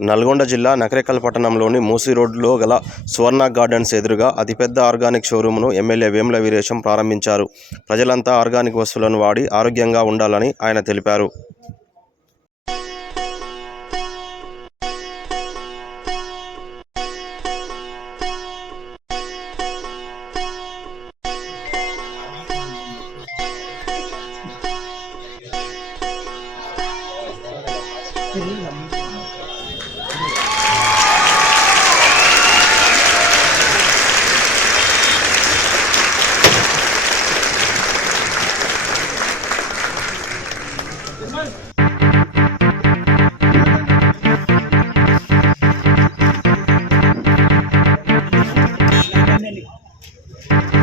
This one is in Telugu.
నల్గొండ జిల్లా నకరేకల్ పట్టణంలోని మూసీ రోడ్లో గల సువర్ణ గార్డెన్స్ ఎదురుగా అతిపెద్ద ఆర్గానిక్ షోరూమ్ను ఎమ్మెల్యే వేముల వీరేశం ప్రారంభించారు ప్రజలంతా ఆర్గానిక్ వస్తువులను వాడి ఆరోగ్యంగా ఉండాలని ఆయన తెలిపారు Thank you. Thank you.